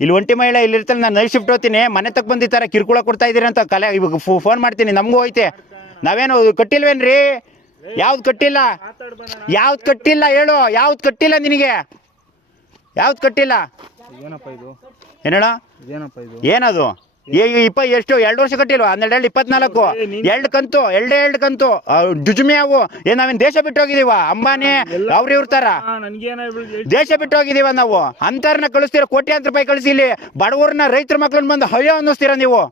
ಇಲ್ಲಿ ಒಂಟಿ ಮಹಿಳೆ ಇಲ್ಲಿ ಇರ್ತಾನೆ, ನಾನು ನೈಟ್ ಶಿಫ್ಟ್ ಹೋಗ್ತೀನಿ, ಮನೆ ತಕ್ಕ ಬಂದಿದ್ದಾರೆ ಕಿರುಕುಳ ಕೊಡ್ತಾ ಇದ್ದೀರಿ ಅಂತ ಕಲೆ ಇವಾಗ ಫೋನ್ ಮಾಡ್ತೀನಿ, ನಮಗೂ ಹೋಯ್ತೆ. ನಾವೇನು ಕಟ್ಟಿಲ್ವೇನ್ರಿ? ಯಾವ್ದು ಕಟ್ಟಿಲ್ಲ? ಯಾವ್ದು ಕಟ್ಟಿಲ್ಲ ಹೇಳು? ಯಾವ್ದು ಕಟ್ಟಿಲ್ಲ ನಿನಗೆ? ಯಾವ್ದು ಕಟ್ಟಿಲ್ಲ? ಏನೇಳ ಏನದು? ಎಷ್ಟು 2 ವರ್ಷ ಕಟ್ಟಿಲ್ವಾ? 12 24 ಎರಡು ಕಂತು, ಎರಡು ಕಂತು ಜುಜುಮಿ ಅವು. ಏನ್ ನಾವೇನು ದೇಶ ಬಿಟ್ಟು ಹೋಗಿದೀವ? ಅಂಬಾನಿ ಅವ್ರು ಇರ್ತಾರ? ದೇಶ ಬಿಟ್ಟು ಹೋಗಿದೀವ ನಾವು. ಅಂತರ್ನ ಕಳಿಸ್ತೀರ, ಕೋಟ್ಯಾಂತರ ರೂಪಾಯಿ ಕಳಿಸಿ, ಇಲ್ಲಿ ಬಡವರನ್ನ ರೈತರ ಮಕ್ಳನ್ನ ಬಂದು ಅಯ್ಯೋ ಅನ್ನಿಸ್ತೀರ ನೀವು.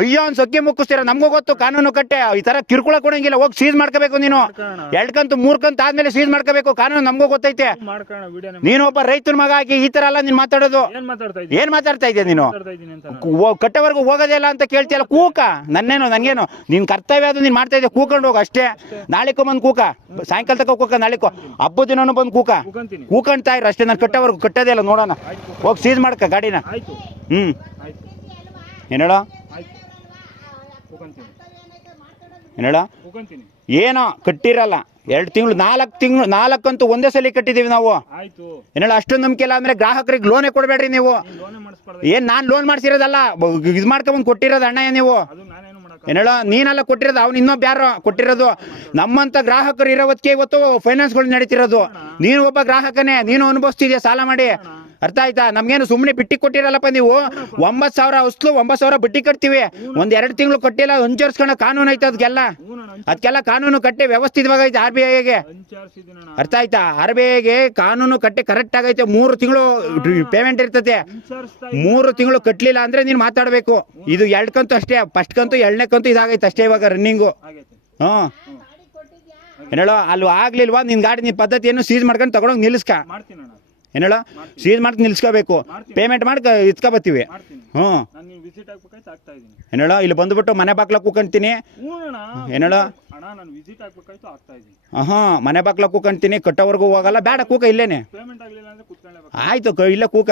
ಅಯ್ಯೋ ಒಂದು ಸೊಕ್ಕಿ ಮುಕ್ಕಿಸ್ತೀರ. ನಮಗೂ ಗೊತ್ತು ಕಾನೂನು ಕಟ್ಟೆ, ಈ ತರ ಕಿರುಕುಳ ಕೊಡಂಗಿಲ್ಲ. ಹೋಗಿ ಸೀಸ್ ಮಾಡ್ಕೋಬೇಕು ನೀನು. 2 ಕಂತು 3 ಕಂತು ಆದ್ಮೇಲೆ ಸೀಸ್ ಮಾಡ್ಕೋಬೇಕು. ಕಾನೂನು ನಮಗೂ ಗೊತ್ತೈತೆ. ನೀನು ಒಬ್ಬ ರೈತರ ಮಗ ಆಗಿ ಈ ತರ ಎಲ್ಲ ನೀನ್ ಮಾತಾಡೋದು ಏನ್ ಮಾತಾಡ್ತಾ ಇದೆಯಾ ನೀನು? ಕಟ್ಟೆವರೆಗೂ ಹೋಗೋದೇ ಇಲ್ಲ ಅಂತ ಕೇಳ್ತೀಯಲ್ಲ, ಕೂಕ. ನನ್ಗೇನು ನಿನ್ ಕರ್ತವ್ಯ ಅದು, ನೀನ್ ಮಾಡ್ತಾ ಇದ್ದೆ, ಕೂಕೊಂಡು ಹೋಗ ಅಷ್ಟೇ. ನಾಳೆಕೊ ಬಂದು ಕೂಕ, ಸಾಯಂಕಾಲ ತಕ ಕೂಕ, ನಾಳೆಕೊ ಹಬ್ಬದ ದಿನನೂ ಬಂದು ಕೂಕಂತಾ ಇರ ಅಷ್ಟೇ. ನಾನು ಕಟ್ಟೆವರೆಗೂ ಕಟ್ಟೋದೇ ಇಲ್ಲ, ನೋಡೋಣ. ಹೋಗಿ ಸೀಸ್ ಮಾಡ್ಕ ಗಾಡಿನ. ಏನೇಳ ಏನೇಳ ಏನೋ ಕಟ್ಟಿರಲ್ಲ. 2 ತಿಂಗಳು 4 ಕಂತು ಒಂದೇ ಸಲ ಕಟ್ಟಿದೀವಿ ನಾವು. ಏನೇಳ ಅಷ್ಟೊಂದು ನಂಬಿಕೆ ಇಲ್ಲ ಅಂದ್ರೆ ಗ್ರಾಹಕರಿಗೆ ಲೋನೇ ಕೊಡ್ಬೇಡ್ರಿ ನೀವು. ಏನ್ ನಾನ್ ಲೋನ್ ಮಾಡ್ಸಿರೋದಲ್ಲ, ಇದು ಮಾಡ್ಕೊಂಡ್ ಕೊಟ್ಟಿರೋದು ಅಣ್ಣ ನೀವು. ಏನೇಳ ನೀನೆಲ್ಲ ಕೊಟ್ಟಿರೋದು, ಅವ್ನು ಇನ್ನೊಬ್ಬ ಯಾರೋ ಕೊಟ್ಟಿರೋದು. ನಮ್ಮಂತ ಗ್ರಾಹಕರು ಇರೋದಕ್ಕೆ ಇವತ್ತು ಫೈನಾನ್ಸ್ಗಳು ನಡೀತಿರೋದು. ನೀನು ಒಬ್ಬ ಗ್ರಾಹಕನೇ, ನೀನು ಅನುಭವಿಸ್ತಿದ್ಯಾ ಸಾಲ ಮಾಡಿ. ಅರ್ಥ ಆಯ್ತಾ? ನಮ್ಗೇನು ಸುಮ್ಮನೆ ಬಿಟ್ಟಿ ಕೊಟ್ಟಿರಲ್ಲಪ್ಪ ನೀವು. 9,000 ಹೊಸ್ಲು 9,000 ಬಡ್ಡಿ ಕಟ್ತೀವಿ. 1-2 ತಿಂಗಳು ಕೊಟ್ಟಿಲ್ಲ, ಹೊಂಚರ್ಸ್ಕೊಂಡ ಕಾನೂನು ಐತೆ. ಅದಕ್ಕೆಲ್ಲ ಕಾನೂನು ಕಟ್ಟಿ ವ್ಯವಸ್ಥಿತವಾಗೈತೆ RBIಗೆ. ಅರ್ಥ ಆಯ್ತಾ? RBIಗೆ ಕಾನೂನು ಕಟ್ಟಿ ಕರೆಕ್ಟ್ ಆಗೈತೆ. 3 ತಿಂಗಳು ಪೇಮೆಂಟ್ ಇರ್ತತೆ. 3 ತಿಂಗಳು ಕಟ್ಟಲಿಲ್ಲ ಅಂದ್ರೆ ನೀನು ಮಾತಾಡಬೇಕು. ಇದು 2 ಕಂತು ಅಷ್ಟೇ. ಫಸ್ಟ್ ಕಂತು 2ನೇ ಕಂತು ಇದಾಗೈತೆ ಅಷ್ಟೇ ಇವಾಗ ರನ್ನಿಂಗು. ಏನೇಳೋ ಅಲ್ಲಿ ಆಗ್ಲಿಲ್ವಾ ನಿನ್ ಗಾಡಿ, ನಿನ್ ಪದ್ಧತಿಯನ್ನು ಸೀಸ್ ಮಾಡ್ಕೊಂಡು ತಗೊಂಡೋಗಿ ನಿಲ್ಲಿಸ್ಕ. ಏನೇಳ ಸೀಸ್ ಮಾಡ್ಕೊಂಡು ನಿಲ್ಸ್ಕೋಬೇಕು. ಪೇಮೆಂಟ್ ಮಾಡಿ ಇತ್ಕೊಬತ್ತೀವಿ. ಏನೇಳ ಇಲ್ಲಿ ಬಂದ್ಬಿಟ್ಟು ಮನೆ ಬಾಕ್ಲ ಕೂಕೊಂತೀನಿ. ಏನೇಳ ಮನೆ ಬಾಕ್ಲ ಕೂಕೊಂತೀನಿ. ಕಟ್ಟೋವರೆಗೂ ಹೋಗಲ್ಲ. ಬೇಡ ಕೂಕ ಇಲ್ಲೇನೆ. ಆಯ್ತು, ಇಲ್ಲೇ ಕೂಕ.